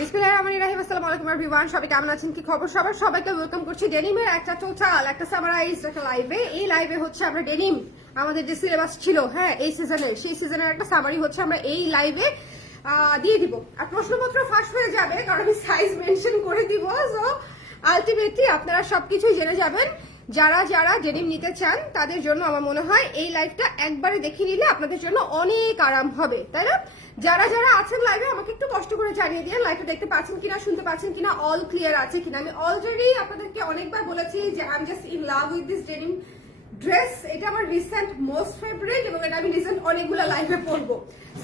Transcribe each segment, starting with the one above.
বিসমিল্লাহিররহমানিররহিম। আসসালামু আলাইকুম এভরিওয়ান, সবাই কেমন আছেন, কি খবর সবার? সবাইকে ওয়েলকাম করছি ডেনিমের একটা টোটাল একটা সামারাইজড একটা লাইভে। এই লাইভে হচ্ছে আমরা ডেনিম আমাদের যে সিলেবাস ছিল, হ্যাঁ, এই সিজনের সেই সিজনের একটা সামারি হচ্ছে আমরা এই লাইভে দিয়ে দিব। আর প্রশ্নপত্র ফাঁস হয়ে যাবে কারণ আমি সাইজ মেনশন করে দিব। সো আলটিমেটলি আপনারা সবকিছুই জেনে যাবেন। যারা যারা ডেনিম নিতে চান তাদের জন্য আমার মনে হয় এই লাইভটা একবারে দেখে নিলে আপনাদের জন্য অনেক আরাম হবে, তাই না? যারা যারা আছেন লাইভে আমাকে একটু কষ্ট করে জানিয়ে দিন লাইভটা দেখতে পাচ্ছেন কিনা, শুনতে পাচ্ছেন কিনা, অল ক্লিয়ার আছে কিনা। আমি অলরেডি আপনাদেরকে অনেকবার বলেছি যে I am just in love with this denim dress. এটা আমার রিসেন্ট মোস্ট ফেভারিট এবং এটা আমি রিসেন্ট অনেকগুলো লাইভে পরবো।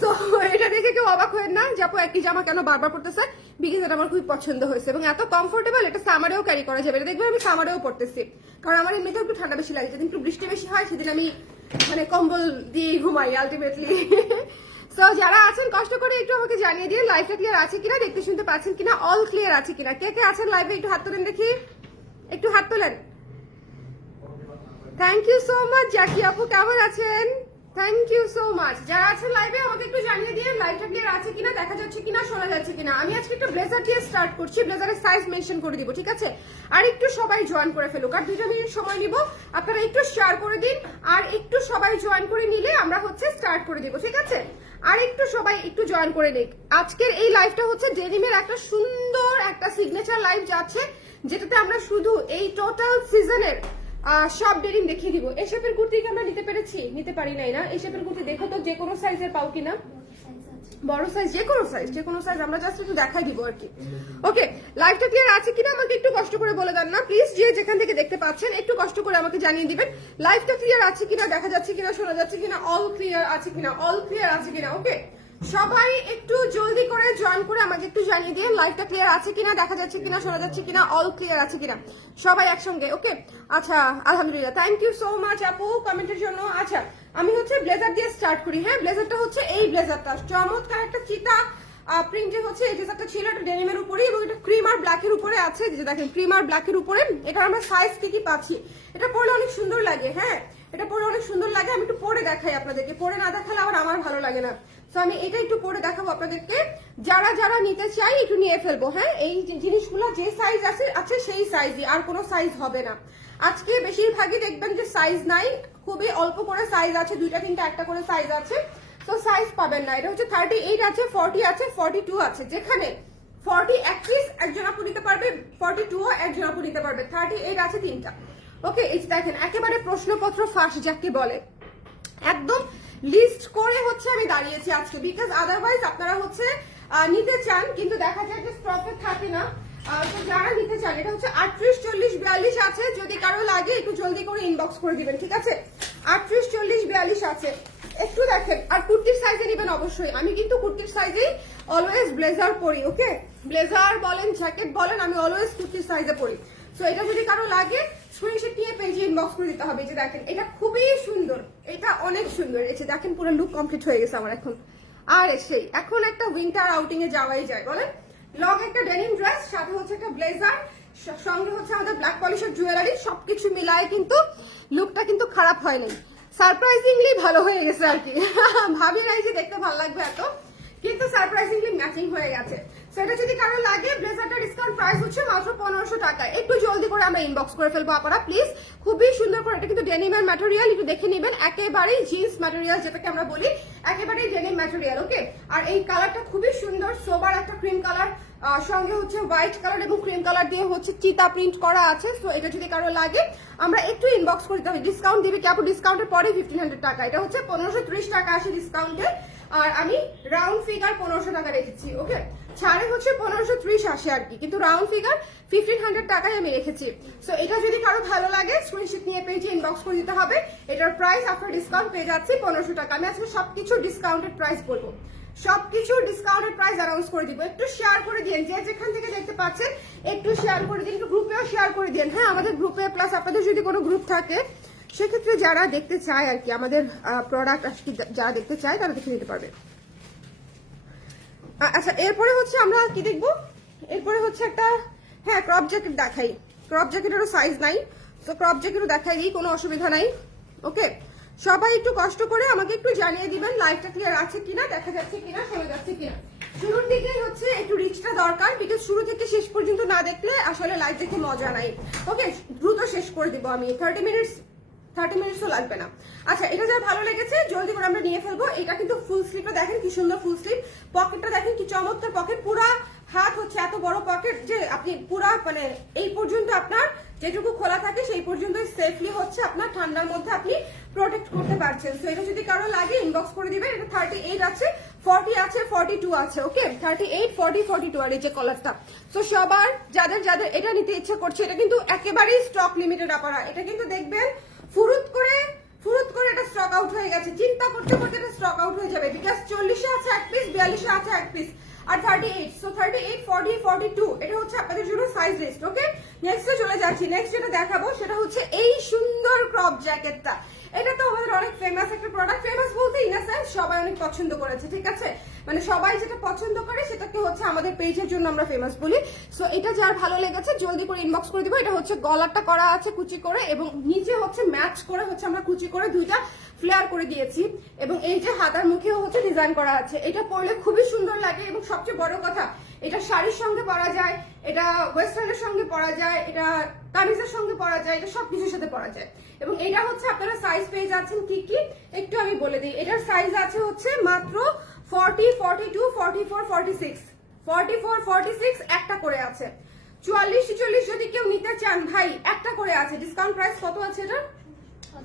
সো এটা দেখে কেউ অবাক হয়ে না যে আপু একই জামা কেন বারবার পড়তেছে, বিকজ এটা আমার খুবই পছন্দ হয়েছে এবং এত কমফোর্টেবল, এটা সামারেও ক্যারি করা যাবে। এটা দেখবেন আমি সামারেও পড়তেছি কারণ আমার এমনিতেও একটু ঠান্ডা বেশি লাগে। যেদিন একটু বৃষ্টি বেশি হয় সেদিন আমি মানে কম্বল দিয়ে ঘুমাই আলটিমেটলি। সো যারা আছেন কষ্ট করে একটু আমাকে জানিয়ে দিন লাইভটা ক্লিয়ার আছে কিনা, দেখতে শুনতে পাচ্ছেন কিনা, অল ক্লিয়ার আছে কিনা। কে কে আছেন লাইভে একটু হাত তোলেন দেখি, একটু হাত তোলেন। Thank you so much Jackie আপু, কেমন আছেন? Thank you so much. যারা আছেন লাইভে আমাকে একটু জানিয়ে দিন লাইভটা ক্লিয়ার আছে কিনা, দেখা যাচ্ছে কিনা, শোনা যাচ্ছে কিনা। আমি আজকে একটু ব্লেজার দিয়ে স্টার্ট করছি, ব্লেজারের সাইজ মেনশন করে দিব, ঠিক আছে? আর একটু সবাই জয়েন করে ফেলুক, আর 2 মিনিট সময় নিব। আপনারা একটু শেয়ার করে দিন আর একটু সবাই জয়েন করে নিলে আমরা হচ্ছে স্টার্ট করে দিব, ঠিক আছে? আর একটু সবাই একটু জয়েন করে নিক। আজকের এই লাইভটা হচ্ছে ডেনিমের একটা সুন্দর একটা সিগনেচার লাইভ যাচ্ছে, যেটাতে আমরা শুধু এই টোটাল সিজনের সব ডেনিম দেখিয়ে দিব। এই শেপের কুর্তি কি আমরা নিতে পেরেছি? নিতে পারি নাই না। এই শেপের কুর্তি দেখো তো যে কোনো সাইজের পাও কিনা, বড় সাইজ, যে কোনো সাইজ আমরা জাস্ট একটু দেখাই দিব আর কি। ওকে, লাইভটা ক্লিয়ার আছে কিনা আমাকে একটু কষ্ট করে বলে দেন না প্লিজ। যে যেখান থেকে দেখতে পাচ্ছেন একটু কষ্ট করে আমাকে জানিয়ে দিবেন লাইভটা ক্লিয়ার আছে কিনা, দেখা যাচ্ছে কিনা, শোনা যাচ্ছে কিনা, অল ক্লিয়ার আছে কিনা, অল ক্লিয়ার আছে কিনা। ওকে, সবাই একটু জলদি করে জয়েন করে আমাকে একটু জানিয়ে দিন লাইভটা ক্লিয়ার আছে কিনা, দেখা যাচ্ছে কিনা, শোনা যাচ্ছে কিনা, অল ক্লিয়ার আছে কিনা, সবাই একসঙ্গে। ওকে, আচ্ছা, আলহামদুলিল্লাহ, থ্যাংক ইউ সো মাচ আপু কমেন্টের জন্য। আচ্ছা, আমি হচ্ছে ব্লেজার দিয়ে স্টার্ট করি। হ্যাঁ, ব্লেজারটা হচ্ছে এই ব্লেজারটা, চমৎকার একটা চিতা প্রিন্টে হচ্ছে এই ব্লেজারটা ছিল, এটা ডেনিমের উপরে এবং এটা ক্রিম আর ব্ল্যাকের উপরে আছে। যে দেখেন ক্রিম আর ব্ল্যাকের উপরে, এটা আমরা সাইজ কি পাচ্ছি। এটা পরলে অনেক সুন্দর লাগে, হ্যাঁ, এটা পরে অনেক সুন্দর লাগে। আমি একটু পরে দেখাই আপনাদেরকে, পরে না দেখালে আবার আমার ভালো লাগে না। তো আমি এটা একটু পরে দেখাবো আপনাদেরকে। যারা যারা নিতে চাই একটু নিয়ে ফেলবো। হ্যাঁ, এই জিনিসগুলো যে সাইজ আছে সেই সাইজই, আর কোনো সাইজ হবে না। আজকে বেশিরভাগই দেখবেন যে সাইজ নাই, খুবই অল্প করে সাইজ আছে, 2টা 3টা একটা করে সাইজ আছে। তো সাইজ পাবেন না। এটা হচ্ছে 38 আছে, 40 আছে, 42 আছে। যেখানে 40 এক পিস একজন আপু নিতে পারবে, 42ও একজন আপু নিতে পারবে, 38 আছে 3টা। ওকে, এই দেখেন একেবারে প্রশ্নপত্র ফাঁস যাকে বলে, একদম লিস্ট করে হচ্ছে আমি দাঁড়িয়েছি আজকে, বিকজ আদারওয়াইজ আপনারা হচ্ছে নিতে চান কিন্তু দেখা যায় যে স্টকে থাকে না। তো যারা নিতে চান, এটা হচ্ছে 38, 40, 42 আছে। যদি কারো লাগে একটু জলদি করে ইনবক্স করে দিবেন, ঠিক আছে? 38, 40, 42 আছে, একটু দেখেন। আর কুর্তির সাইজে নেবেন অবশ্যই। আমি কিন্তু কুর্তির সাইজেই অলওয়েজ ব্লেজার পরি। ওকে, ব্লেজার বলেন, জ্যাকেট বলেন, আমি অলওয়েজ কুর্তির সাইজে পরি। সো এটা যদি কারো লাগে স্ক্রিনশট নিয়ে পেজে ইনবক্স করে দিতে হবে। যে দেখেন এটা খুবই সুন্দর, এটা অনেক সুন্দর। এই যে দেখেন পুরো লুক কমপ্লিট হয়ে গেছে আমার এখন। আর সেই এখন একটা উইন্টার আউটিং এ যাওয়াই যায়, বলেন। লং একটা ডেনিম ড্রেস, সাথে হচ্ছে একটা ব্লেজার, সঙ্গে হচ্ছে আমাদের ব্ল্যাক পলিশের জুয়েলারি, সবকিছু মিলায় কিন্তু লুকটা কিন্তু খারাপ হয়নি, সারপ্রাইজিংলি ভালো হয়ে গেছে আর কি। ভাবি নাই যে দেখতে ভালো লাগবে এত, কিন্তু সারপ্রাইজিংলি ম্যাচিং হয়ে গেছে। সেটা যদি কারো লাগে, ব্লেজারটা ডিসকাউন্ট প্রাইস হচ্ছে মাত্র 1500 টাকা। একটু জলদি করে আমরা ইনবক্স করে ফেলবো আপনারা প্লিজ। খুবই সুন্দর করে, এটা কিন্তু ডেনিমের ম্যাটেরিয়াল, একটু দেখে নেবেন। একেবারেই জিন্স ম্যাটেরিয়াল যেটাকে আমরা বলি, একেবারেই ডেনিম ম্যাটেরিয়াল। ওকে, আর এই কালারটা খুবই সুন্দর, সোবার একটা ক্রিম কালার, সঙ্গে হচ্ছে হোয়াইট কালার এবং ক্রিম কালার দিয়ে হচ্ছে চিতা প্রিন্ট করা আছে। সো এটা যদি কারো লাগে আমরা একটু ইনবক্স করে দিতে হবে। ডিসকাউন্ট দিবে কি আপু? ডিসকাউন্টের পরে 1500 টাকা, এটা হচ্ছে 1530 টাকা আসে ডিসকাউন্টে, আর আমি রাউন্ড ফিগার 1500 টাকা রেখেছি। ওকে, ছাড়ে হচ্ছে 1530 আসে আর কি, কিন্তু রাউন্ড ফিগার 1500 টাকায় আমি রেখেছি। সো এটা যদি কারো ভালো লাগে স্ক্রিনশট নিয়ে পেজে ইনবক্স করে দিতে হবে। এটার প্রাইস আফটার ডিসকাউন্ট পেয়ে যাচ্ছে 1500 টাকা। আমি আজকে সবকিছু ডিসকাউন্টেড প্রাইস বলবো, সবকিছু ডিসকাউন্টেড প্রাইস অ্যানাউন্স করে দিব। একটু শেয়ার করে দিন, যে যেখান থেকে দেখতে পাচ্ছেন একটু শেয়ার করে দিন, একটু গ্রুপেও শেয়ার করে দিন। হ্যাঁ, আমাদের গ্রুপে, প্লাস আপনাদের যদি কোনো গ্রুপ থাকে সেক্ষেত্রে যারা দেখতে চায় আর কি আমাদের প্রোডাক্ট, যারা দেখতে চায় তারা দেখে নিতে পারবে। আচ্ছা, এরপরে হচ্ছে আমরা কি দেখবো? এরপরে হচ্ছে একটা, হ্যাঁ, ক্রপ জ্যাকেট দেখাই। ক্রপ জ্যাকেটেরও সাইজ নাই, তো ক্রপ জ্যাকেটও দেখাই দিই, কোনো অসুবিধা নাই। ওকে, সবাই একটু কষ্ট করে আমাকে একটু জানিয়ে দিবেন লাইভটা ক্লিয়ার আছে কিনা, দেখা যাচ্ছে কিনা, শোনা যাচ্ছে কিনা। শুরুর দিকেই হচ্ছে একটু রিচটা দরকার, বিকজ শুরু থেকে শেষ পর্যন্ত না দেখলে আসলে লাইভ দেখে মজা নাই। ওকে, দ্রুত শেষ করে দিব আমি, 30 মিনিটসও লাগবে না। আচ্ছা, এটা যা ভালো লেগেছে জলদি করে আমরা নিয়ে ফেলবো। এটা কিন্তু ফুল স্লিভটা দেখেন কি সুন্দর ফুল স্লিভ, পকেটটা দেখেন কি চমৎকার পকেট, পুরা হাত হচ্ছে এত বড় পকেট যে আপনি পুরা মানে এই পর্যন্ত আপনার যেটুকু খোলা থাকে সেই পর্যন্ত সেফলি হচ্ছে আপনার ঠান্ডার মধ্যে আপনি প্রোটেক্ট করতে পারছেন। সো এটা যদি কারো লাগে ইনবক্স করে দিবেন। এটা 38 আছে, 40 আছে, 42 আছে। ওকে, 38, 40, 42 আর এই যে কলারটা। সো সবার যাদের যাদের এটা নিতে ইচ্ছে করছে, এটা কিন্তু একেবারেই স্টক লিমিটেড আপনারা। এটা কিন্তু দেখবেন ফুরুত করে এটা স্টক আউট হয়ে গেছে, চিন্তা করতে করতে এটা স্টক আউট হয়ে যাবে, বিকজ 40-এ আছে এক পিস, 42-এ আছে এক পিস, আর 38। সো 38, 40, 42 এটা হচ্ছে আপনাদের জন্য সাইজ লিস্ট। ওকে, নেক্সটে চলে যাচ্ছি। নেক্সট যেটা দেখাবো সেটা হচ্ছে এই সুন্দর ক্রপ জ্যাকেটটা। এটা তো আমাদের অনেক ফেমাস একটা প্রোডাক্ট, ফেমাস বলতে ইন আ সেন্স সবাই অনেক পছন্দ করেছে, ঠিক আছে, মানে সবাই যেটা পছন্দ করে সেটাকে হচ্ছে আমাদের পেজের জন্য আমরা ফেমাস বলি। সো এটা যার ভালো লেগেছে জলদি করে ইনবক্স করে দিব। এটা হচ্ছে গলাটা করা আছে কুচি করে এবং নিচে হচ্ছে ম্যাচ করে হচ্ছে আমরা কুচি করে দুইটা ফ্লেয়ার করে দিয়েছি, এবং এই যে হাতার মুখেও হচ্ছে ডিজাইন করা আছে। এটা পরলে খুবই সুন্দর লাগে, এবং সবচেয়ে বড় কথা এটা শাড়ির সঙ্গে পরা যায়, এটা ওয়েস্টার্নের সঙ্গে পরা যায়, এটা কামিজের সঙ্গে পরা যায়, এটা সবকিছুর সাথে পরা যায়। এবং এটা হচ্ছে আপনারা সাইজ পেয়ে যাচ্ছেন কি কি একটু আমি বলে দিই। এটার সাইজ আছে হচ্ছে মাত্র 40, 42, 44, 46, 44, 46 একটা করে আছে। 44, 46 যদি কেউ নিতে চান ভাই একটা করে আছে। ডিসকাউন্ট প্রাইস কত আছে এটা?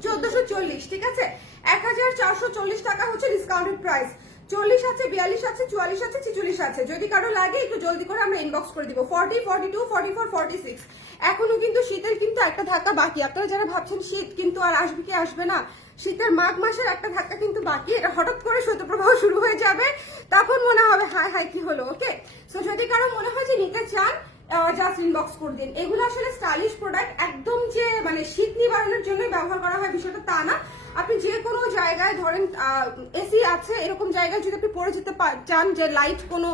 1440, ঠিক আছে, 1440 টাকা হচ্ছে ডিসকাউন্টেড প্রাইস। 40 আছে, 42 আছে, 44 আছে, 46 আছে। যদি কারো লাগে একটু জলদি করে আমরা ইনবক্স করে দিব। 40, 42, 44, 46 এখনো কিন্তু শীতের কিন্তু একটা ধাক্কা বাকি। আপনারা যারা ভাবছেন শীত কিন্তু আর আসবে কি আসবে না, শীতের মাঘ মাসের একটা ধাক্কা কিন্তু বাকি। এটা হঠাৎ করে শৈত্যপ্রবাহ শুরু হয়ে যাবে, তখন মনে হবে হায় হায় কি হলো। ওকে, সো যদি কারো মনে হয় যে নিতে চান জাস্ট ইনবক্স করে দিন। এগুলো আসলে স্টাইলিশ প্রোডাক্ট, একদম যে মানে শীত নিবারণের জন্যই ব্যবহার করা হয় বিষয়টা তা না। আপনি যে কোনো জায়গায় ধরেন এসি আছে এরকম জায়গায় যদি আপনি পরে যেতে চান, যে লাইট কোনো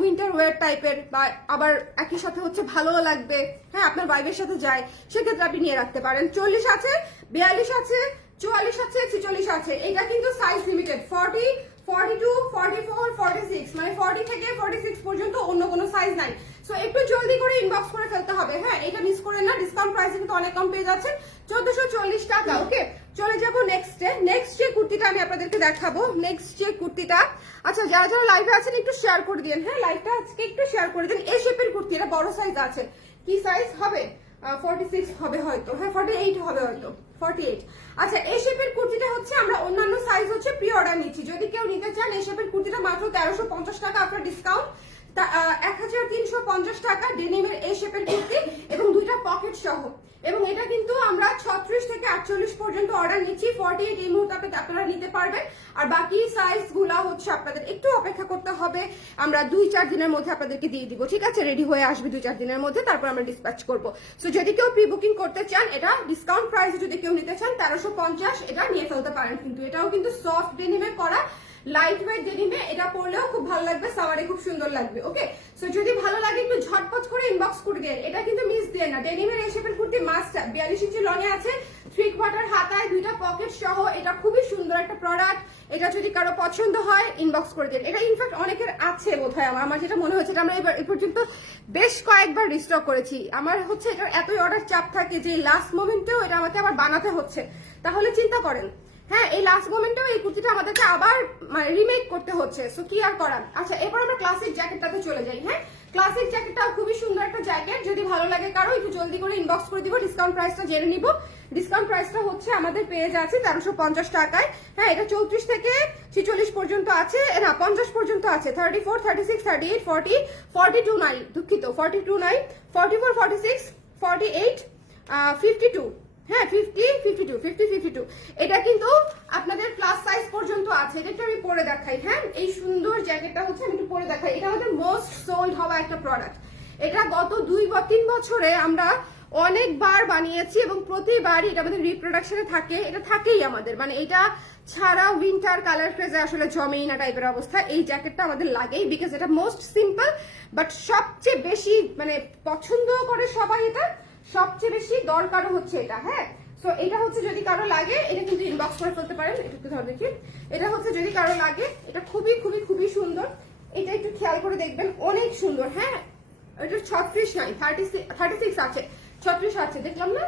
উইন্টার ওয়্যার টাইপের, বা আবার একই সাথে হচ্ছে ভালো লাগবে, হ্যাঁ আপনার ভাইবের সাথে যায়, সেক্ষেত্রে আপনি নিয়ে রাখতে পারেন। 40 আছে, 42 আছে, 44 আছে, 46 আছে। এটা কিন্তু সাইজ লিমিটেড, 40, 42, 44, 46 মানে 40 থেকে 46 পর্যন্ত, অন্য কোনো সাইজ নাই। সো একটু জলদি করে ইনবক্স করে ফেলতে হবে। হ্যাঁ, এটা মিস করেন না, ডিসকাউন্ট প্রাইসে কিন্তু অনেক কম পেয়ে যাচ্ছেন, 1440 টাকা। ওকে, চলে যাবো নেক্সটে। নেক্সট যে কুর্তিটা আমি আপনাদেরকে দেখাবো, নেক্সট যে কুর্তিটা, আচ্ছা যারা যারা লাইভে আছেন একটু শেয়ার করে দিন। হ্যাঁ, লাইভটা আজকে একটু শেয়ার করে দিন। এই শেপের কুর্তি, এটা বড় সাইজ আছে, কি সাইজ হবে? 46 হবে হয়তো, হ্যাঁ 48 হবে হয়তো, 48। আচ্ছা, এই শেপের কুর্তিটা হচ্ছে আমরা অন্যান্য সাইজ হচ্ছে প্রি অর্ডার নিচ্ছি। যদি কেউ নিতে চান এই শেপের কুর্তিটা মাত্র 1350 টাকা আপনার ডিসকাউন্ট, 1350 টাকা ডেনিমের এই শেপের কুর্তি, এবং দুইটা পকেট সহ। এবং এটা কিন্তু আমরা 36 থেকে 48 পর্যন্ত অর্ডার নিচ্ছি। 48 এই মুহূর্তে আপনারা নিতে পারবেন, আর বাকি সাইজ গুলা হচ্ছে আপনাদের একটু অপেক্ষা করতে হবে। আমরা 2-4 দিনের মধ্যে আপনাদেরকে দিয়ে দিব, ঠিক আছে, রেডি হয়ে আসবে 2-4 দিনের মধ্যে, তারপর আমরা ডিসপ্যাচ করবো। সো যদি কেউ প্রি বুকিং করতে চান, এটা ডিসকাউন্ট প্রাইসে যদি কেউ নিতে চান 1350 এটা নিয়ে ফেলতে পারেন। কিন্তু এটাও কিন্তু সফট ডেনিমে করা, লাইট ওয়েট ডেনিমে, এটা পরলেও খুব ভালো লাগবে, সামারে খুব সুন্দর লাগবে। ওকে, সো যদি ভালো লাগে একটু ঝটপট করে ইনবক্স করে দেন, এটা কিন্তু মিস দেন না। ডেনিমের এই শেপের কুর্তি মাস্ট, 42 ইঞ্চি লঙে আছে, 3/4 হাতায়, দুইটা পকেট সহ। এটা খুবই সুন্দর একটা প্রোডাক্ট। এটা যদি কারো পছন্দ হয় ইনবক্স করে দেন। এটা ইনফ্যাক্ট অনেকের আছে বোধহয়, আমার যেটা মনে হচ্ছে, আমরা এবার এ পর্যন্ত বেশ কয়েকবার রিস্টক করেছি। আমার হচ্ছে এটার এতই অর্ডার চাপ থাকে যে লাস্ট মোমেন্টেও এটা আমাকে আবার বানাতে হচ্ছে, তাহলে চিন্তা করেন। হ্যাঁ, এই লাস্ট মোমেন্টেও এই কুর্তিটা আমাদেরকে আবার মানে রিমেক করতে হচ্ছে, সো কি আর করার। আচ্ছা, এরপর আমরা ক্লাসিক জ্যাকেটটাতে চলে যাই। হ্যাঁ, ক্লাসিক জ্যাকেটটাও খুবই সুন্দর একটা জ্যাকেট। যদি ভালো লাগে কারো একটু জলদি করে ইনবক্স করে দিব, ডিসকাউন্ট প্রাইসটা জেনে নিব। ডিসকাউন্ট প্রাইসটা হচ্ছে আমাদের পেয়ে যাচ্ছে 1350 টাকায়। হ্যাঁ, এটা 34 থেকে 46 পর্যন্ত আছে, না 50 পর্যন্ত আছে, 34, 36, 38, 40, 42 নাই, দুঃখিত, 42 নাই, 44, 46, 48, 52, হ্যাঁ 50, 52, 50, 52। এটা কিন্তু আপনাদের প্লাস সাইজ পর্যন্ত আছে। এটা আমি পরে দেখাই। হ্যাঁ, এই সুন্দর জ্যাকেটটা হচ্ছে আমি একটু পরে দেখাই। এটা আমাদের মোস্ট সোল্ড হওয়া একটা প্রোডাক্ট। এটা গত 2-3 বছরে আমরা অনেকবার বানিয়েছি, এবং প্রতিবারই এটা আমাদের রিপ্রোডাকশনে থাকে, এটা থাকেই আমাদের, মানে এটা ছাড়া উইন্টার কালার ক্রেজে আসলে জমেই না টাইপের অবস্থা। এই জ্যাকেটটা আমাদের লাগেই, বিকজ এটা মোস্ট সিম্পল, বাট সবচেয়ে বেশি মানে পছন্দ করে সবাই, এটা সবচেয়ে বেশি দরকারও হচ্ছে এটা। হ্যাঁ, সো এটা হচ্ছে যদি কারো লাগে এটা কিন্তু ইনবক্স করে ফেলতে পারেন। একটু ধর দেখি, এটা হচ্ছে যদি কারো লাগে, এটা খুবই খুবই খুবই সুন্দর। এটা একটু খেয়াল করে দেখবেন, অনেক সুন্দর। হ্যাঁ, এটা 36 নাই, 36 আছে, 36 আছে, দেখলাম না?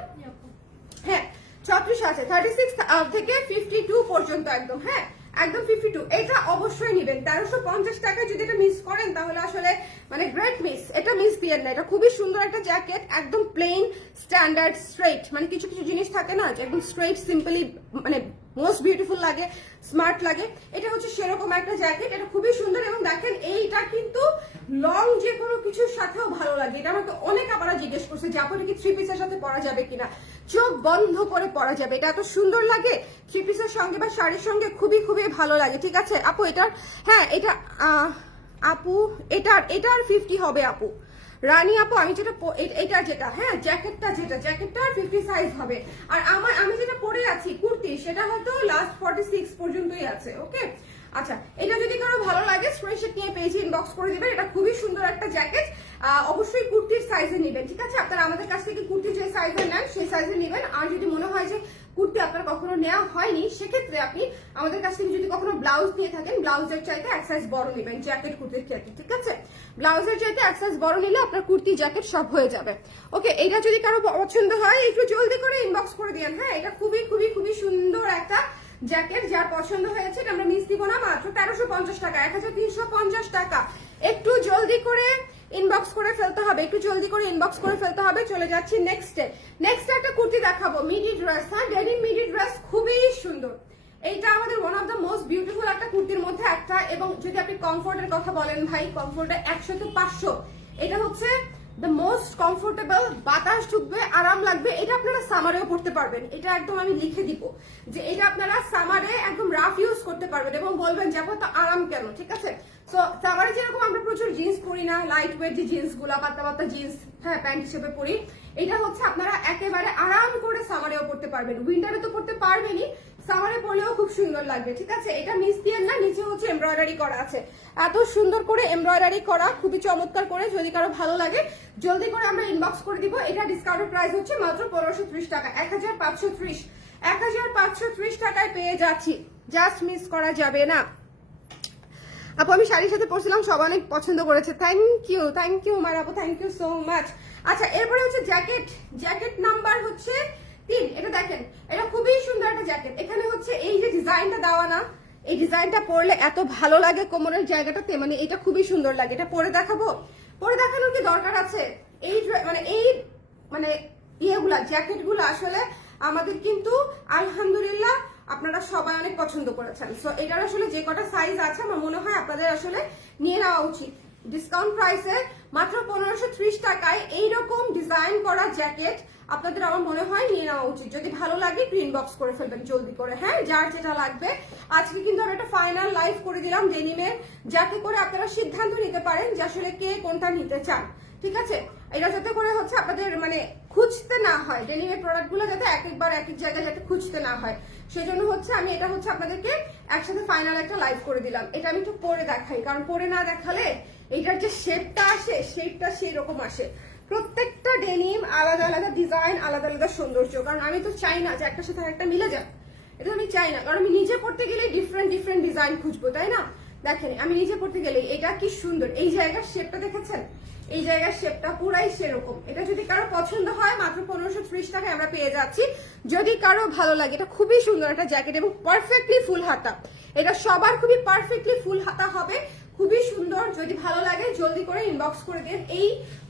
হ্যাঁ 36 আছে, 36 থেকে 52 পর্যন্ত একদম। হ্যাঁ একদম 52। এটা অবশ্যই নেবেন। 1350 টাকায় যদি এটা মিস করেন তাহলে আসলে মানে গ্রেট মিস। এটা মিস দিয়েন না। এটা খুবই সুন্দর একটা জ্যাকেট, একদম প্লেন, স্ট্যান্ডার্ড, স্ট্রেট। মানে কিছু কিছু জিনিস থাকে না যে একদম স্ট্রেট, সিম্পলি মানে মোস্ট বিউটিফুল লাগে, স্মার্ট লাগে। এটা হচ্ছে সেরকম একটা জ্যাকেট। এটা খুবই সুন্দর এবং দেখেন এইটা কিন্তু লং যে কোনো কিছুর সাথেও ভালো লাগে। এটা আমাকে অনেক আপনারা জিজ্ঞেস করছে যে আপু এটা কি 3 পিসের সাথে পরা যাবে কিনা। চোখ বন্ধ করে পরা যাবে। এটা এত সুন্দর লাগে 3 পিসের সঙ্গে বা শাড়ির সঙ্গে, খুবই খুবই ভালো লাগে। ঠিক আছে আপু, এটার হ্যাঁ এটা আপু এটার 50 হবে আপু। রানী আপু আমি যেটা এটা যেটা হ্যাঁ জ্যাকেটটার 50 সাইজ হবে। আর আমি যেটা পরে আছি কুর্তি, সেটা হয়তো লাস্ট 46 পর্যন্তই আছে। ওকে আচ্ছা, এটা যদি কারো ভালো লাগে স্ক্রিনশট নিয়ে পেজে ইনবক্স করে দিবেন। এটা খুবই সুন্দর একটা জ্যাকেট। অবশ্যই কুর্তির সাইজে নেবেন। ঠিক আছে, আপনারা আমাদের কাছ থেকে কুর্তি যে সাইজে নেন সেই সাইজে নেবেন। আর যদি মনে হয় যে কুর্তি আপনার কখনো নেওয়া হয়নি, সেক্ষেত্রে আপনি আমাদের কাছ থেকে যদি কখনো ব্লাউজ নিয়ে থাকেন, ব্লাউজের চাইতে এক সাইজ বড় নেবেন জ্যাকেট কুর্তির ক্ষেত্রে। ঠিক আছে, ব্লাউজের চাইতে এক সাইজ বড় নিলে আপনার কুর্তি জ্যাকেট সব হয়ে যাবে। ওকে, এটা যদি কারো পছন্দ হয় একটু জলদি করে ইনবক্স করে দিন। হ্যাঁ, এটা খুবই খুবই খুবই সুন্দর একটা জ্যাকেট। যার পছন্দ হয়েছে এটা আমরা মিস দিব না, মাত্র 1350 টাকা, 1350 টাকা। একটু জলদি করে ইনবক্স করে ফেলতে হবে, একটু জলদি করে ইনবক্স করে ফেলতে হবে। চলে যাচ্ছি নেক্সটে। নেক্সট একটা কুর্তি দেখাবো, মিডি ড্রেস। হ্যাঁ, ডেনিম মিডি ড্রেস, খুবই সুন্দর। এইটা আমাদের one of the most beautiful একটা কুর্তির মধ্যে একটা। এবং যদি আপনি কমফোর্টের কথা বলেন ভাই, কমফোর্টে 100 তে 500। এটা হচ্ছে দ্য মোস্ট কমফোর্টেবল, বাতাস ঢুকবে, আরাম লাগবে। এটা আপনারা সামারেও পড়তে পারবেন। এটা একদম আমি লিখে দিব যে এটা আপনারা সামারে একদম রাফ ইউজ করতে পারবেন এবং বলবেন যে তো আরাম কেন। ঠিক আছে, সো সামারে যেরকম আমরা প্রচুর জিন্স পরি না, লাইট ওয়েট যে জিন্স গুলা, পাতলা পাতলা জিন্স, হ্যাঁ প্যান্ট হিসেবে পরি, এটা হচ্ছে আপনারা একেবারে আরাম করে সামারেও পড়তে পারবেন। উইন্টারে তো পড়তে পারবেনই, সামারে পরলেও খুব সুন্দর লাগবে। ঠিক আছে, এটা মিস দিয়ে না, নিচে হচ্ছে এমব্রয়ডারি করা আছে, এত সুন্দর করে এমব্রয়ডারি করা, খুবই চমৎকার করে। যদি কারো ভালো লাগে জলদি করে আমরা ইনবক্স করে দিব। এটা ডিসকাউন্টেড প্রাইস হচ্ছে মাত্র 1530 টাকা, 1530, 1530 টাকায় পেয়ে যাচ্ছি। জাস্ট মিস করা যাবে না আপু। আমি শাড়ির সাথে পরছিলাম, সবাই অনেক পছন্দ করেছে। থ্যাংক ইউ মার আপু, থ্যাংক ইউ সো মাচ। আচ্ছা, এরপরে হচ্ছে জ্যাকেট নাম্বার হচ্ছে 3। এটা দেখেন, এটা খুবই সুন্দর একটা জ্যাকেট। এখানে হচ্ছে এই যে ডিজাইনটা দেওয়া না, এই ডিজাইনটা পরলে এত ভালো লাগে কোমরের জায়গাটাতে, মানে এটা খুবই সুন্দর লাগে। এটা পরে দেখাবো, পরে দেখানোর কি দরকার আছে? এই মানে ইয়েগুলা, জ্যাকেটগুলো আসলে আমাদের কিন্তু আলহামদুলিল্লাহ আপনারা সবাই অনেক পছন্দ করেছেন। সো এটার আসলে যে কটা সাইজ আছে আমার মনে হয় আপনাদের আসলে নিয়ে নেওয়া উচিত। ডিসকাউন্ট প্রাইসে মাত্র 1530 টাকায় এইরকম ডিজাইন করা জ্যাকেট আপনাদের আমার মনে হয় নিয়ে নেওয়া উচিত। যদি ভালো লাগে একটু ইনবক্স করে ফেলবেন জলদি করে। হ্যাঁ, যার যেটা লাগবে। আজকে কিন্তু আমরা একটা ফাইনাল লাইভ করে দিলাম ডেনিমের, যাতে করে আপনারা সিদ্ধান্ত নিতে পারেন যে আসলে কে কোনটা নিতে চান। ঠিক আছে, এটা যাতে করে হচ্ছে আপনাদের মানে খুঁজতে না হয়, ডেনিমের প্রোডাক্ট গুলো যাতে এক একবার এক এক জায়গায় যাতে খুঁজতে না হয়, সেজন্য হচ্ছে আমি এটা হচ্ছে আপনাদেরকে একসাথে ফাইনাল একটা লাইভ করে দিলাম। এটা আমি একটু পরে দেখাই, কারণ পরে না দেখালে এটার যে শেপটা আসে, শেপটা সেই রকম আসে। প্রত্যেকটা ডেনিম আলাদা আলাদা ডিজাইন, আলাদা আলাদা সৌন্দর্য। কারণ আমি তো চাই না যে একটার সাথে একটা মিলে যায়, এটা আমি চাই না। কারণ আমি নিজে পড়তে গেলে ডিফারেন্ট ডিজাইন খুঁজবো, তাই না? দেখেন, আমি নিজে পড়তে গেলে এটা কি সুন্দর, এই জায়গার শেপটা দেখেছেন, এই জায়গার শেপটা পুরাই সেরকম। এটা যদি কারো পছন্দ হয় মাত্র 1530 টাকায় আমরা পেয়ে যাচ্ছি। যদি কারো ভালো লাগে, এটা খুবই সুন্দর একটা জ্যাকেট এবং পারফেক্টলি ফুল হাতা। এটা সবার খুবই পারফেক্টলি ফুল হাতা হবে, খুবই সুন্দর। যদি ভালো লাগে জলদি করে ইনবক্স করে দিন। এই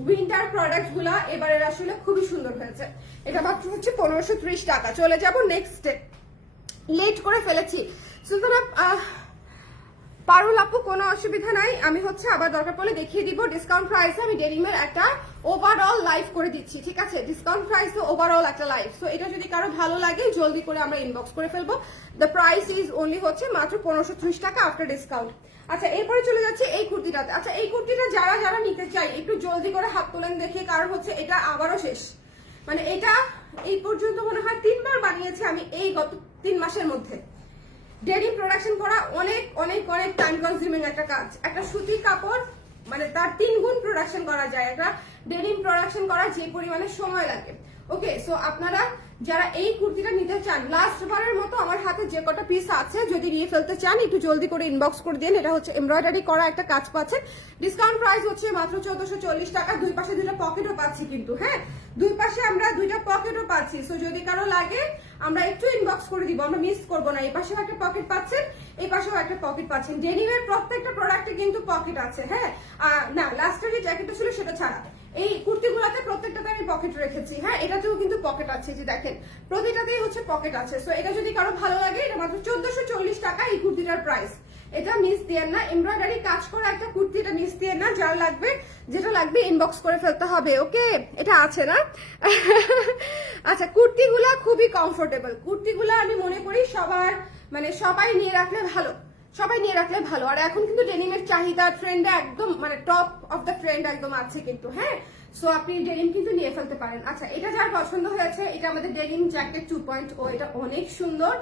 উইন্টার প্রোডাক্ট গুলা এবারের আসলে খুবই সুন্দর হয়েছে। এটা মাত্র হচ্ছে 1530 টাকা। চলে যাব নেক্সট, লেট করে ফেলেছি সুলতানা পারুল আপু, কোনো অসুবিধা নাই। আমি হচ্ছে আবার দরকার পড়লে দেখিয়ে দিব। ডিসকাউন্ট প্রাইসে আমি ডেনিমের একটা ওভারঅল লাইভ করে দিচ্ছি। ঠিক আছে, ডিসকাউন্ট প্রাইসে ওভারঅল একটা লাইভ। সো এটা যদি কারো ভালো লাগে জলদি করে আমরা ইনবক্স করে ফেলবো। দ্য প্রাইস ইজ অনলি হচ্ছে মাত্র 1530 টাকা আফটার ডিসকাউন্ট। আচ্ছা, এরপরে চলে যাচ্ছে এই কুর্তিটাতে। আচ্ছা, এই কুর্তিটা যারা যারা নিতে চাই একটু জলদি করে হাত তোলেন দেখে, কারণ হচ্ছে এটা আবারও শেষ। মানে এটা এই পর্যন্ত মনে হয় 3 বার বানিয়েছি আমি এই গত 3 মাসের মধ্যে। ডেনিম প্রোডাকশন করা অনেক অনেক অনেক টাইম কনজিউমিং একটা কাজ। একটা সুতি কাপড় মানে তার 3 গুণ প্রোডাকশন করা যায়। একটা ডেনিম প্রোডাকশন করা যে পরিমাণে সময় লাগে। ওকে, সো আপনারা যারা এই কুর্তিটা নিতে চান, লাস্ট বারের মতো আমার হাতে যে কটা পিস আছে যদি নিয়ে ফেলতে চান একটু জলদি করে ইনবক্স করে দিন। এটা হচ্ছে এমব্রয়ডারি করা একটা কাজ পাচ্ছেন, ডিসকাউন্ট প্রাইস হচ্ছে মাত্র 1440 টাকা। দুই পাশে দুইটা পকেটও পাচ্ছি কিন্তু, হ্যাঁ দুই পাশে আমরা দুইটা পকেটও পাচ্ছি। সো যদি কারো লাগে আমরা একটু ইনবক্স করে দিব, আমরা মিস করবো না। এই পাশেও একটা পকেট পাচ্ছেন, এই পাশেও একটা পকেট পাচ্ছেন। ডেনিমের প্রত্যেকটা প্রোডাক্টে কিন্তু পকেট আছে, হ্যাঁ না লাস্টের যে জ্যাকেটটা ছিল সেটা ছাড়া এই কুর্তিগুলোতে প্রত্যেকটাতে আমি পকেট রেখেছি, হ্যাঁ এটাতেও কিন্তু পকেট আছে, যে দেখেন প্রতিটাতেই হচ্ছে পকেট আছে। সো এটা যদি কারো ভালো লাগে, এটা মাত্র 1440 টাকা এই কুর্তিটার প্রাইস। এটা মিস দিয়েন না, এমব্রয়ডারি কাজ করা একটা কুর্তি, এটা মিস দিয়েন না। যার লাগবে, যেটা লাগবে ইনবক্স করে ফেলতে হবে, ওকে? এটা আছে না? আচ্ছা, কুর্তিগুলা খুবই কমফোর্টেবল, কুর্তিগুলা আমি মনে করি সবার মানে সবাই নিয়ে রাখলে ভালো, সবাই নিয়ে রাখলে ভালো। আর এখন কিন্তু ডেনিমের চাহিদা ট্রেন্ডে একদম মানে টপ অফ দ্য ট্রেন্ড একদম আছে কিন্তু, হ্যাঁ সো আপনি ডেনিম কিন্তু নিয়ে ফেলতে পারেন। আচ্ছা, এটা যার পছন্দ হয়েছে, এটা আমাদের ডেনিম জ্যাকেট 2.0, এটা অনেক সুন্দর,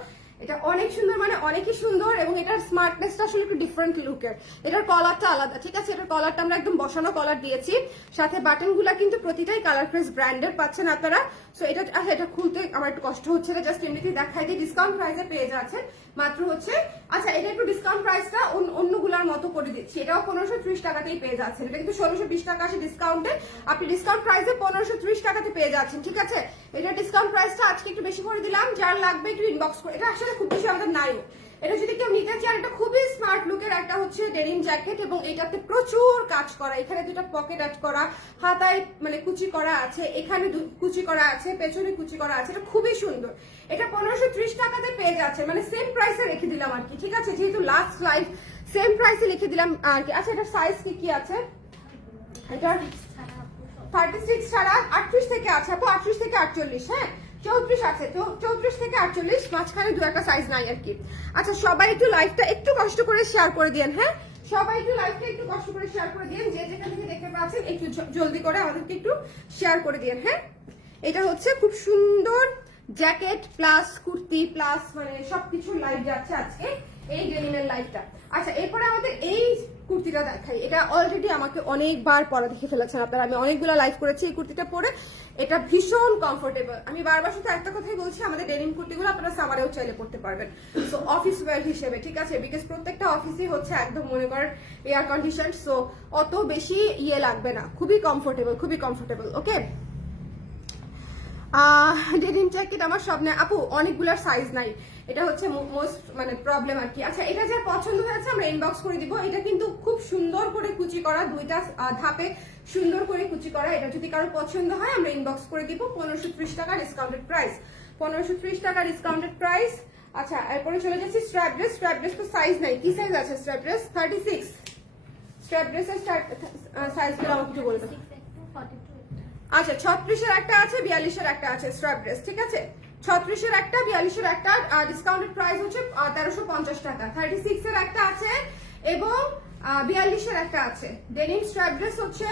এটা অনেক সুন্দর মানে অনেকই সুন্দর, এবং এটার স্মার্টনেসটা আসলে একটু ডিফারেন্ট লুকের। এটার কলারটা আলাদা, ঠিক আছে? এটার কলারটা আমরা একদম বসানো কলার দিয়েছি, সাথে বাটনগুলা কিন্তু প্রতিটাই কালার ক্রেস ব্র্যান্ডের পাচ্ছেন আপনারা। সো এটা আচ্ছা, এটা খুলতে আমার একটু কষ্ট হচ্ছে, এটা জাস্ট এমনিতেই দেখাই দিই। ডিসকাউন্ট প্রাইসে পেয়ে যাচ্ছেন মাত্র হচ্ছে, আচ্ছা এটা একটু ডিসকাউন্ট প্রাইসটা অন্যগুলার মতো করে দিচ্ছি, এটাও 1530 টাকাতেই পেয়ে যাচ্ছেন। এটা কিন্তু 1620 টাকা আসে ডিসকাউন্টে, আপনি ডিসকাউন্ট প্রাইসে 1530 টাকাতে পেয়ে যাচ্ছেন, ঠিক আছে? এটা ডিসকাউন্ট প্রাইসটা আজকে একটু বেশি করে দিলাম, যার লাগবে একটু ইনবক্স করে। এটা আসলে খুব বেশি আমাদের নাই, এটা যদি কেউ নিতে চান, এটা খুবই স্মার্ট লুকের একটা হচ্ছে ডেনিম জ্যাকেট, এবং এটাতে প্রচুর কাজ করা। এখানে দুটো পকেট অ্যাড করা, হাতায় মানে কুচি করা আছে, এখানে কুচি করা আছে, পেছনে কুচি করা আছে, এটা খুবই সুন্দর। এটা 1530 টাকাতে পেয়ে যাচ্ছে, মানে সেম প্রাইসে রেখে দিলাম আর কি, ঠিক আছে? যেহেতু লাস্ট লাইভ সেম প্রাইসে লিখে দিলাম আর কি। আচ্ছা, এটার সাইজ কি কি আছে? এটা 36 ছাড়া 38 থেকে আছে আপু, 38 থেকে 48, হ্যাঁ 34 আছে, তো 34 থেকে 48, মাঝখানে দু একটা সাইজ নাই আর কি। আচ্ছা, সবাই একটু লাইভটা একটু কষ্ট করে শেয়ার করে দিন, হ্যাঁ সবাই একটু লাইভটা একটু কষ্ট করে শেয়ার করে দিন, যে যেখান থেকে দেখতে পাচ্ছেন একটু জলদি করে আমাদেরকে একটু শেয়ার করে দিন, হ্যাঁ। এটা হচ্ছে খুব সুন্দর জ্যাকেট প্লাস কুর্তি প্লাস মানে সবকিছুর লাইভ যাচ্ছে আজকে এই ডেনিমের লাইভটা। আচ্ছা, এরপরে আমাদের এই কুর্তিটা দেখাই। এটা অলরেডি আমাকে অনেকবার পরা দেখে ফেলেছেন আপনারা, আমি অনেকগুলো লাইভ করেছি এই কুর্তিটা পরে। এটা ভীষণ কমফোর্টেবল, আমি বারবার শুধু একটা কথাই বলছি, আমাদের ডেনিম কুর্তিগুলো আপনারা সামারেও চাইলে পড়তে পারবেন, সো অফিস ওয়্যার হিসেবে, ঠিক আছে? বিকজ প্রত্যেকটা অফিসই হচ্ছে একদম মনে করেন এয়ার কন্ডিশন, সো অত বেশি ইয়ে লাগবে না, খুবই কমফোর্টেবল, খুবই কমফোর্টেবল, ওকে? ডেনিম জ্যাকেট আমার সব নেই আপু, অনেকগুলোর সাইজ নাই, এটা হচ্ছে মোস্ট মানে প্রবলেম আর কি। আচ্ছা, এটা যার পছন্দ হয়েছে আমরা ইনবক্স করে দিব। এটা কিন্তু খুব সুন্দর করে কুচি করা, দুইটা ধাপে সুন্দর করে কুচি করা। এটা যদি কারো পছন্দ হয় আমরা ইনবক্স করে দিব। 1530 টাকা ডিসকাউন্টেড প্রাইস, 1530 টাকা ডিসকাউন্টেড প্রাইস। আচ্ছা, এরপরে চলে যাচ্ছি স্ট্র্যাপ ড্রেস। স্ট্র্যাপ ড্রেস তো সাইজ নাই, কি সাইজ আছে স্ট্র্যাপ ড্রেস? 36। স্ট্র্যাপ ড্রেসের সাইজগুলো আমাকে একটু বলে দেবো। আচ্ছা, 36-এর একটা আছে, 42-এর একটা আছে স্ট্র্যাপ ড্রেস, ঠিক আছে? 36-এর একটা, 42-এর একটা, ডিসকাউন্টেড প্রাইস হচ্ছে 1350 টাকা। 36-এর একটা আছে এবং 42-এর একটা আছে। ডেনিম স্ট্র্যাপ ড্রেস হচ্ছে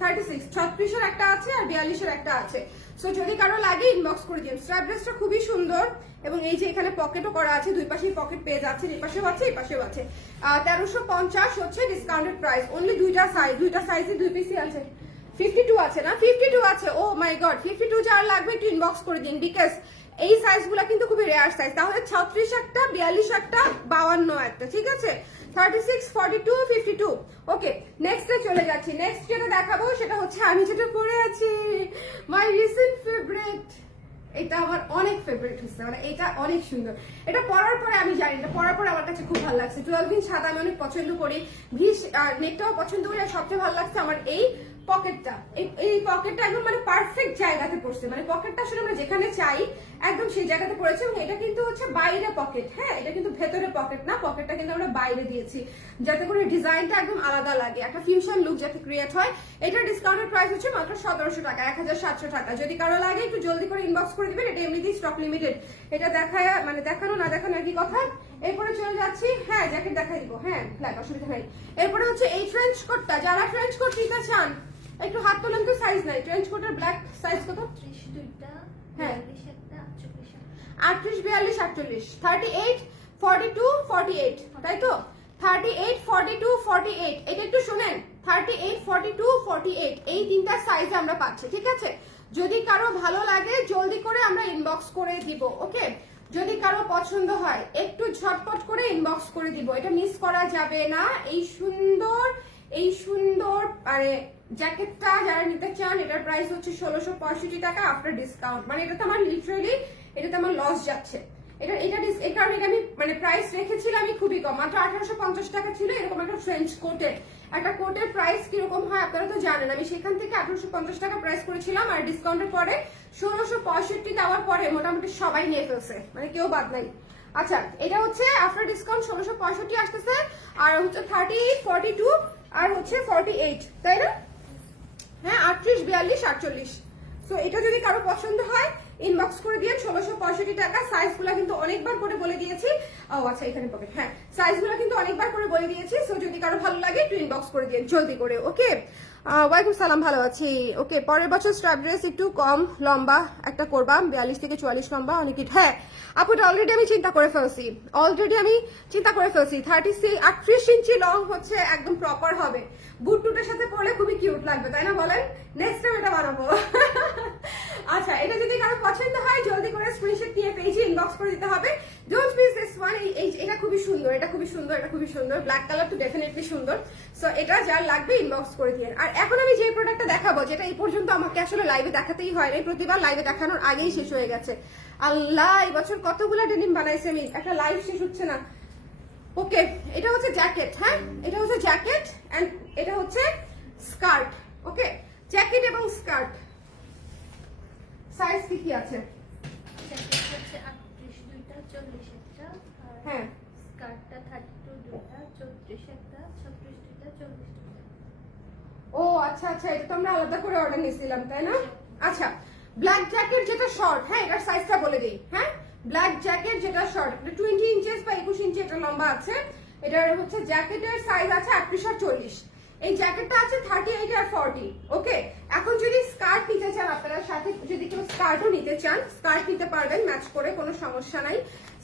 36, 36-এর একটা আছে আর 42-এর একটা আছে। সো যদি কারো লাগে ইনবক্স করে দিন। স্ট্র্যাপ ড্রেসটা খুবই সুন্দর, এবং এই যে এখানে পকেটও করা আছে, দুই পাশেই পকেট পেয়ে যাচ্ছে, এই পাশেও আছে এই পাশেও আছে। 1350 হচ্ছে ডিসকাউন্টেড প্রাইস। অনলি দুইটা সাইজে দুই পিসই আছে। 52 আছে না? 52 আছে, ও মাই গড, 52 যার লাগবে একটু ইনবক্স করে দিন, বিকজ এই সাইজগুলো কিন্তু খুবই রেয়ার সাইজ। তাহলে 36 একটা, 42 একটা, 52 একটা, ঠিক আছে? 36, 42, 52, ওকে। নেক্সটে চলে যাচ্ছি। নেক্সট যেটা দেখাবো সেটা হচ্ছে আমি যেটা পরে আছি, মাই রিসেন্ট ফেভারিট। এটা আমার অনেক ফেভারিট হচ্ছে, মানে এটা অনেক সুন্দর। এটা পরার পরে আমি জানি, এটা পরার পরে আমার কাছে খুব ভালো লাগছে। 12 ইঞ্চ সাদা আমি অনেক পছন্দ করি, ভিস নেকটাও পছন্দ করি, আর সবচেয়ে ভালো লাগছে আমার এই পকেটটা। এই পকেটটা একদম মানে পারফেক্ট জায়গাতে পড়ছে, মানে পকেটটা আসলে আমরা যেখানে চাই একদম সেই জায়গাতে পড়েছে। এবং এটা কিন্তু হচ্ছে বাইরে পকেট, হ্যাঁ এটা কিন্তু ভেতরে পকেট না, পকেটটা কিন্তু আমরা বাইরে দিয়েছি যাতে করে ডিজাইনটা একদম আলাদা লাগে, একটা ফিউশন লুক যাতে ক্রিয়েট হয়। এটার ডিসকাউন্টেড প্রাইস হচ্ছে মাত্র 1700 টাকা, 1700 টাকা। যদি কারো লাগে একটু জলদি করে ইনবক্স করে দিবেন, এটা এমনিতেই স্টক লিমিটেড। এটা দেখায় মানে দেখানো না দেখানো একই কথা। এরপরে চলে যাচ্ছি, হ্যাঁ জ্যাকেট দেখাই দিব, হ্যাঁ ফ্ল্যাট, অসুবিধা নাই। এরপরে হচ্ছে এই ট্রেঞ্চ কোটটা, যারা ট্রেঞ্চ কোট নিতে চান একটু হাত তোলেন তো, সাইজ নাই। ট্রেঞ্চ কোটের ব্ল্যাক সাইজ কত? 38, 42, 48, 38, 42, 48, তাই তো? 38, 42, 48, এটা একটু শোনেন। 38, 42, 48 এই তিনটা সাইজে আমরা পাচ্ছি, ঠিক আছে? যদি কারো ভালো লাগে জলদি করে আমরা ইনবক্স করে দিব, ওকে? যদি কারো পছন্দ হয় একটু ঝটপট করে ইনবক্স করে দিব, এটা মিস করা যাবে না। এই সুন্দর মানে জ্যাকেটটা যারা নিতে চান, এটার প্রাইস হচ্ছে 1665 টাকা আফটার ডিসকাউন্ট। মানে এটা তো আমার লিটারালি এটাতে আমার লস যাচ্ছে। এই কারণে এটা আমি মানে প্রাইস রেখেছিলাম আমি খুবই কম, মাত্র 1850 টাকা ছিল। এরকম একটা ফ্রেঞ্চ কোটের প্রাইস কিরকম হয় আপনারা তো জানেন। আমি সেখান থেকে 1850 টাকা প্রাইস করেছিলাম, আর ডিসকাউন্টের পরে 1665 দেওয়ার পরে মোটামুটি সবাই নিয়ে ফেলছে, মানে কেউ বাদ নাই। আচ্ছা, এটা হচ্ছে আফটার ডিসকাউন্ট 1665 আসতেছে, আর হচ্ছে 30, 42 আর হচ্ছে 48, তাই না? হ্যাঁ, 38, 42, 48। সো এটা যদি কারো পছন্দ হয় ইনবক্স করে দিয়ে 1665 টাকা। সাইজগুলো কিন্তু অনেকবার করে বলে দিয়েছি। ও আচ্ছা, এখানে পকেট, হ্যাঁ সাইজগুলো কিন্তু অনেকবার করে বলে দিয়েছি। সো যদি কারো ভালো লাগে একটু ইনবক্স করে দিয়ে জলদি করে, ওকে? ওয়ালাইকুম সালাম, ভালো আছি। ওকে, পরের বছর স্ট্র্যাপ ড্রেস একটু কম লম্বা একটা করবা, 42 থেকে 44 লম্বা অনেক। হ্যাঁ আপু, অলরেডি আমি চিন্তা করে ফেলছি, 38 ইঞ্চি লং হচ্ছে একদম প্রপার হবে, বুট টুটের সাথে পরলে খুবই কিউট লাগবে, তাই না বলেন? নেক্সট টাইম এটা বানাবো। আচ্ছা, এটা যদি কারো পছন্দ হয় জলদি করে স্ক্রিনশট নিয়ে পেজে ইনবক্স করে দিতে হবে। Don't miss this one. এটা খুবই সুন্দর, এটা খুবই সুন্দর। ব্ল্যাক কালার তো ডেফিনেটলি সুন্দর। সো এটা যার লাগবে ইনবক্স করে দিয়ে। আর এখন আমি যে প্রোডাক্টটা দেখাবো, যেটা এই পর্যন্ত আমাকে আসলে লাইভে দেখাতেই হয় না, প্রতিবার লাইভে দেখানোর আগেই শেষ হয়ে গেছে। আল্লাহ, এই বছর কতগুলো ডেনিম বানাইছে আমি, একটা লাইভ শেষ হচ্ছে না। ওকে, এটা হচ্ছে জ্যাকেট। হ্যাঁ, এটা হচ্ছে জ্যাকেট এন্ড এটা হচ্ছে স্কার্ট। ওকে, জ্যাকেট এবং স্কার্ট। সাইজ কি আছে? জ্যাকেট হচ্ছে 38 দুইটা, 40 একটা, আর হ্যাঁ, স্কার্টটা 32 দুইটা, 34 একটা, 36 দুইটা, 40 দুইটা। ও আচ্ছা, এটা তো আমরা আলাদা করে অর্ডার নিয়েছিলাম, তাই না? আচ্ছা, ব্ল্যাক জ্যাকেট যেটা শর্ট, হ্যাঁ এটার সাইজটা বলে দিই। হ্যাঁ, ব্ল্যাক জ্যাকেট যেটা শর্ট, 20 ইঞ্চেস বা 21 ইঞ্চি এটা লম্বা আছে। এটার হচ্ছে জ্যাকেটের সাইজ আছে 38 আর 40। এই জ্যাকেটটা আছে 38 আর 40। ওকে, এখন যদি স্কার্ট নিতে চান আপনারা, সাথে যদি কেউ স্কার্টও নিতে চান, স্কার্ট নিতে পারবেন ম্যাচ করে, কোনো সমস্যা নাই।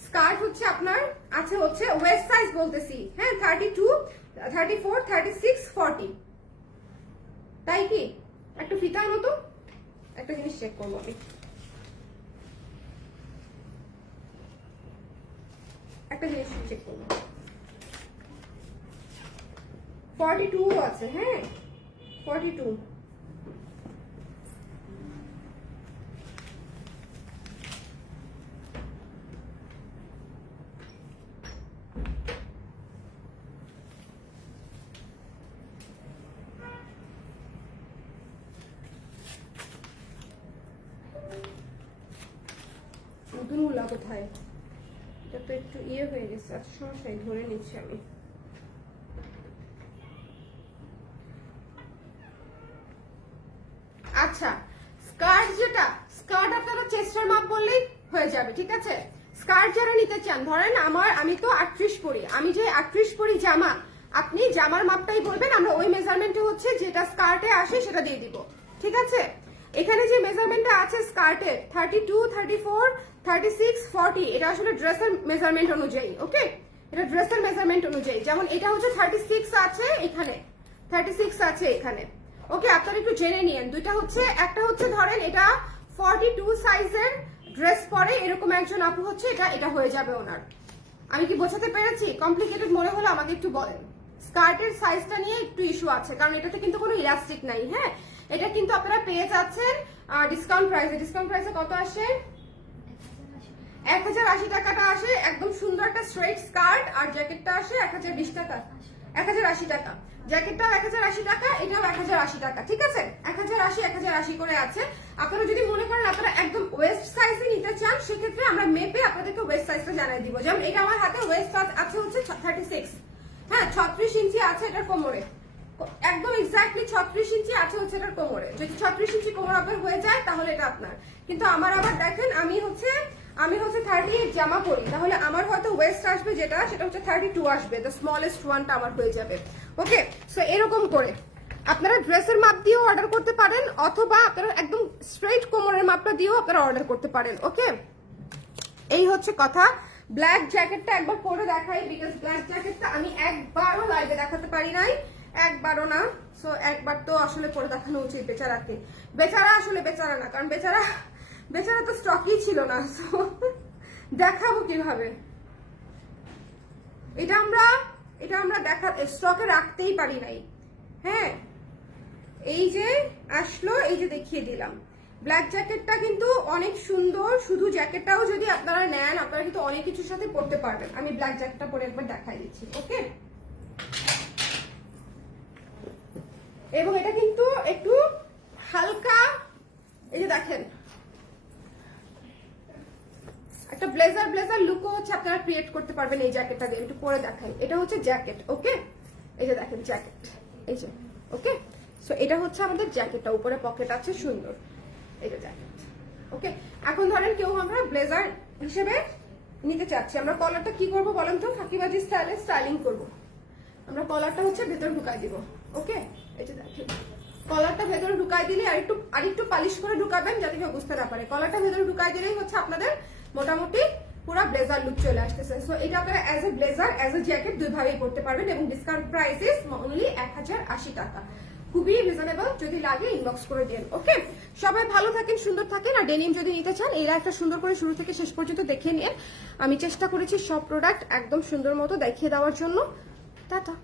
স্কার্ট হচ্ছে আপনার আছে হচ্ছে ওয়েস্ট সাইজ বলতেছি, হ্যাঁ 32, 34, 36, 40। তাই কি? একটু ফিতার মতো একটা জিনিস চেক করবো আমি, একটা জিনিস চেক করবো। 42 আছে, হ্যাঁ 42। নতুন উল্লা কোথায়? এটা তো একটু ইয়ে হয়ে গেছে। আচ্ছা সমস্যা নেই, ধরে নিচ্ছি আমি। আচ্ছা, স্কার্ট যেটা, স্কার্ট আপনারা চেস্টের মাপ বললেই হয়ে যাবে, ঠিক আছে? স্কার্ট যারা নিতে চান, ধরেন আমি তো 38 পরি, আমি যে 38 পরি জামা, আপনি জামার মাপটাই বলবেন, আমরা ওই মেজারমেন্টে হচ্ছে যেটা স্কার্টে আসে সেটা দিয়ে দিব, ঠিক আছে? এখানে যে মেজারমেন্টটা আছে স্কার্টের 32, 34, 36, 40, এটা আসলে ড্রেসের মেজারমেন্ট অনুযায়ী, ওকে? এটা ড্রেসের মেজারমেন্ট অনুযায়ী। যেমন এটা হচ্ছে 36 আছে এখানে, 36 আছে এখানে, ওকে? আপনারা একটু জেনে নিয়েন। দুইটা হচ্ছে, একটা হচ্ছে ধরেন এটা 42 সাইজের ড্রেস পরে এরকম একজন আপু হচ্ছে, এটা হয়ে যাবে ওনার। আমি কি বোঝাতে পেরেছি? কমপ্লিকেটেড মনে হলো আমাকে একটু বলেন। স্কার্টের সাইজটা নিয়ে একটু ইস্যু আছে, কারণ এটাতে কিন্তু কোনো ইলাস্টিক নাই। হ্যাঁ, এটা কিন্তু আপনারা পেয়ে যাচ্ছেন ডিসকাউন্ট প্রাইসে। ডিসকাউন্ট প্রাইসে কত আসে? 1080 টাকাটা আসে। একদম সুন্দর একটা স্ট্রেট স্কার্ট, আর জ্যাকেটটা আসে 1020 টাকা, 1080 টাকা। জ্যাকেটটাও 1080 টাকা, এটাও 1080 টাকা, ঠিক আছে? 1080 করে আছে। আপনারা যদি মনে করেন আপনারা একদম ওয়েস্ট সাইজে নিতে চান, সেক্ষেত্রে আমরা মেপে আপনাদেরকে ওয়েস্ট সাইজটা জানাই দিব। যেমন এটা আমার হাতে ওয়েস্ট আছে হচ্ছে 36, হ্যাঁ 36 ইঞ্চি আছে এটার কোমরে, একদম এক্স্যাক্টলি 36 ইঞ্চি আছে হচ্ছে এটার কোমরে। যদি 36 ইঞ্চি কোমর আপনার হয়ে যায় তাহলে এটা আপনার। কিন্তু আমার আবার দেখেন, আমি হচ্ছে 38 জামা পরি, তাহলে আমার হয়তো ওয়েস্ট আসবে যেটা, সেটা হচ্ছে 32 আসবে, দ্য স্মলেস্ট ওয়ানটা আমার হয়ে যাবে। ওকে, সো এরকম করে আপনারা ড্রেসের মাপ দিয়েও অর্ডার করতে পারেন, অথবা আপনারা একদম স্ট্রেট কোমরের মাপটা দিয়েও আপনারা অর্ডার করতে পারেন। ওকে, এই হচ্ছে কথা। ব্ল্যাক জ্যাকেটটা একবার পরে দেখাই, বিকজ ব্ল্যাক জ্যাকেটটা আমি একবারও লাইভে দেখাতে পারি নাই। একবারও না। সো একবার তো আসলে পরে দেখানো উচিত বেচারাকে। বেচারা আসলে বেচারা না, কারণ বেচারা তো স্টকই ছিল না। সো দেখাবো কিভাবে? এটা আমরা দেখা স্টকে রাখতেই পারি নাই। হ্যাঁ, এই যে আসলো, এই যে দেখিয়ে দিলাম। ব্ল্যাক জ্যাকেটটা কিন্তু অনেক সুন্দর। শুধু জ্যাকেটটাও যদি আপনারা নেন, আপনারা কিন্তু অনেক কিছুর সাথে পরতে পারবেন। আমি ব্ল্যাক জ্যাকেটটা পরে একবার দেখাই দিচ্ছি। ওকে, এবং এটা কিন্তু একটু হালকা, এই যে দেখেন একটা ব্লেজার লুকও হচ্ছে আপনারা ক্রিয়েট করতে পারবেন এই জ্যাকেটটা দিয়ে। একটু পরে দেখাই। এটা হচ্ছে জ্যাকেট। ওকে, এই যে দেখেন জ্যাকেট, এই যে। ওকে, সো এটা হচ্ছে আমাদের জ্যাকেটটা, উপরে পকেট আছে সুন্দর, এই যে জ্যাকেট। ওকে, এখন ধরেন কেউ আমরা ব্লেজার হিসেবে নিতে চাচ্ছি, আমরা কলারটা কি করব বলেন তো? ফাঁকিবাজি স্টাইলে স্টাইলিং করব। আমরা কলারটা হচ্ছে ভেতরে ঢুকাই দিব। ওকে, এই যে দেখেন কলারটা ভেতরে ঢুকাই দিলে আরেকটু পালিশ করে ঢুকাবেন যাতে কেউ বুঝতে না পারে। কলারটা ভেতরে ঢুকাই দিলেই হচ্ছে আপনাদের মোটামুটি পুরো ব্লেজার লুক চলে আসতেছে। সো এটা আপনারা as a blazer, as a jacket দুইভাবেই পড়তে পারবেন, এবং ডিসকাউন্ট প্রাইস ইজ অনলি 1080 টাকা। খুবই রিজনেবল, যদি লাগে ইনবক্স করে দিন। ওকে, সবাই ভালো থাকেন, সুন্দর থাকেন। আর ডেনিম যদি নিতে চান, এই লাইফটা সুন্দর করে শুরু থেকে শেষ পর্যন্ত দেখে নিন। আমি চেষ্টা করেছি সব প্রোডাক্ট একদম সুন্দর মতো দেখিয়ে দেওয়ার জন্য। টাটা।